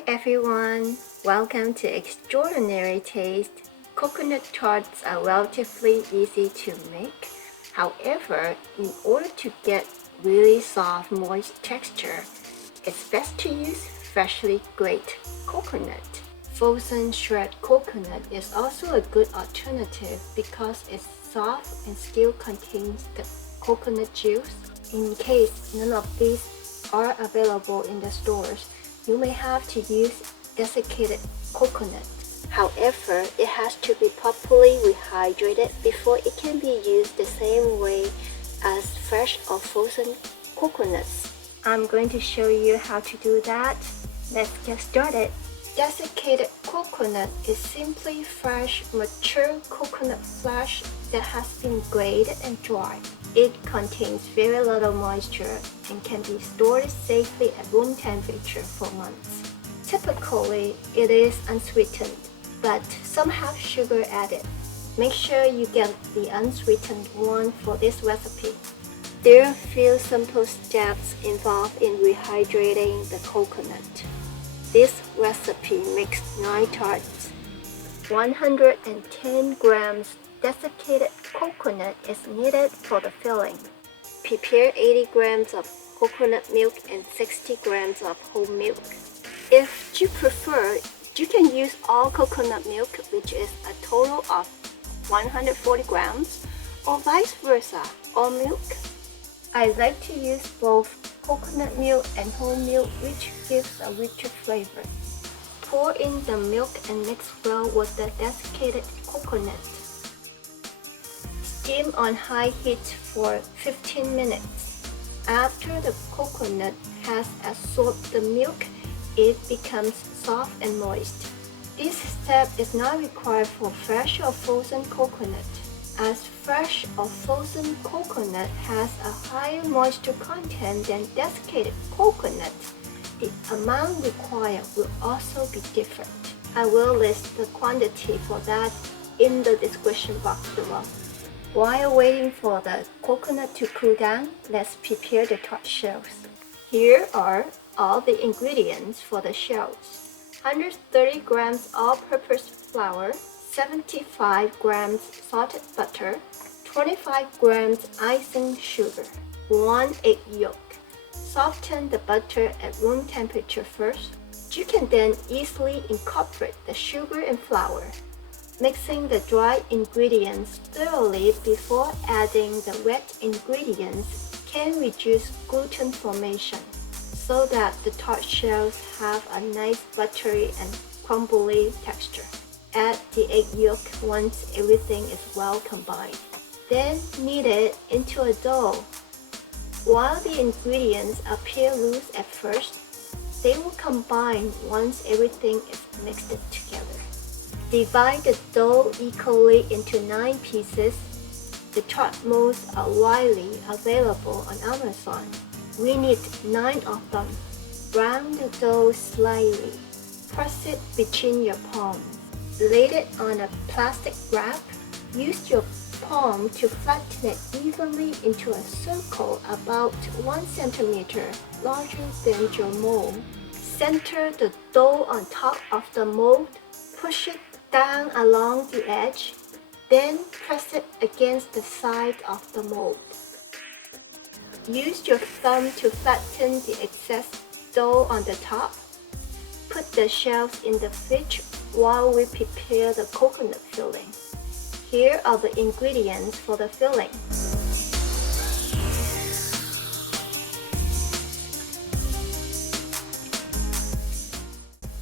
Hi everyone! Welcome to Extraordinary Taste. Coconut tarts are relatively easy to make. However, in order to get really soft, moist texture, it's best to use freshly grated coconut. Frozen shredded coconut is also a good alternative because it's soft and still contains the coconut juice. In case none of these are available in the stores, you may have to use desiccated coconut. However, it has to be properly rehydrated before it can be used the same way as fresh or frozen coconuts. I'm going to show you how to do that. Let's get started. Desiccated coconut is simply fresh, mature coconut flesh that has been grated and dried. It contains very little moisture and can be stored safely at room temperature for months. Typically, it is unsweetened, but some have sugar added. Make sure you get the unsweetened one for this recipe. There are a few simple steps involved in rehydrating the coconut. This recipe makes 9 tarts. 110 grams desiccated coconut is needed for the filling. Prepare 80 grams of coconut milk and 60 grams of whole milk. If you prefer, you can use all coconut milk, which is a total of 140 grams, or vice versa, all milk. I like to use both coconut milk and whole milk, which gives a richer flavor. Pour in the milk and mix well with the desiccated coconut. Steam on high heat for 15 minutes. After the coconut has absorbed the milk, it becomes soft and moist. This step is not required for fresh or frozen coconut, as fresh or frozen coconut has a higher moisture content than desiccated coconut. The amount required will also be different. I will list the quantity for that in the description box below. While waiting for the coconut to cool down, let's prepare the tart shells. Here are all the ingredients for the shells. 130 grams all-purpose flour, 75 grams salted butter, 25 grams icing sugar, 1 egg yolk. Soften the butter at room temperature first. You can then easily incorporate the sugar and flour. Mixing the dry ingredients thoroughly before adding the wet ingredients can reduce gluten formation, so that the tart shells have a nice buttery and crumbly texture. Add the egg yolk once everything is well combined. Then knead it into a dough. While the ingredients appear loose at first, they will combine once everything is mixed together. Divide the dough equally into 9 pieces. The tart molds are widely available on Amazon. We need 9 of them. Round the dough slightly. Press it between your palms. Lay it on a plastic wrap. Use your palm to flatten it evenly into a circle about 1 centimeter larger than your mold. Center the dough on top of the mold. Push it down along the edge. Then press it against the side of the mold. Use your thumb to flatten the excess dough on the top. Put the shells in the fridge while we prepare the coconut filling. Here are the ingredients for the filling.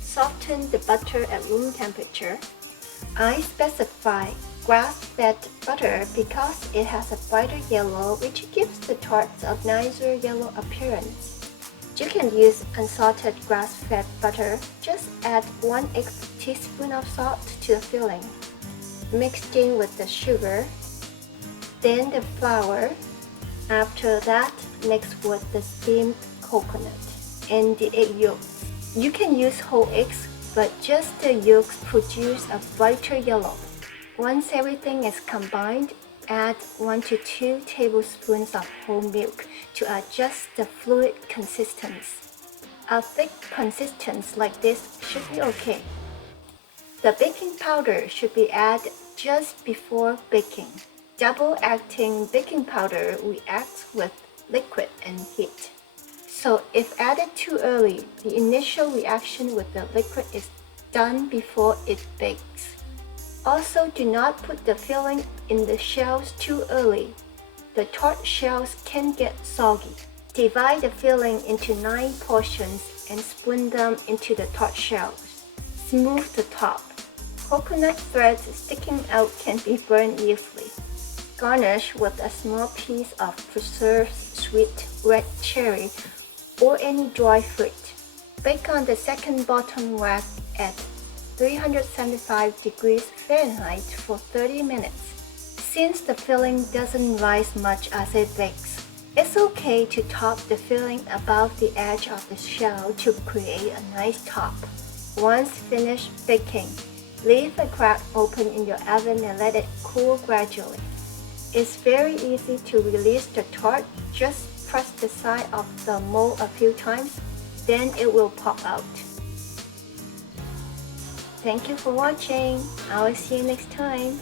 Soften the butter at room temperature. I specify grass-fed butter because it has a brighter yellow, which gives the tarts a nicer yellow appearance. You can use unsalted grass-fed butter. Just add 1 teaspoon of salt to the filling. Mixed in with the sugar, then the flour. After that, mix with the steamed coconut and the egg yolks. You can use whole eggs, but just the yolks produce a brighter yellow. Once everything is combined, add 1 to 2 tablespoons of whole milk to adjust the fluid consistency. A thick consistency like this should be okay. The baking powder should be added just before baking. Double-acting baking powder reacts with liquid and heat. So if added too early, the initial reaction with the liquid is done before it bakes. Also, do not put the filling in the shells too early. The tart shells can get soggy. Divide the filling into 9 portions and split them into the tart shells. Smooth the top. Coconut threads sticking out can be burned easily. Garnish with a small piece of preserved sweet red cherry or any dry fruit. Bake on the second bottom rack at 375 degrees Fahrenheit for 30 minutes. Since the filling doesn't rise much as it bakes, it's okay to top the filling above the edge of the shell to create a nice top. Once finished baking, leave a crack open in your oven and let it cool gradually. It's very easy to release the tart. Just press the side of the mold a few times, then it will pop out. Thank you for watching. I will see you next time.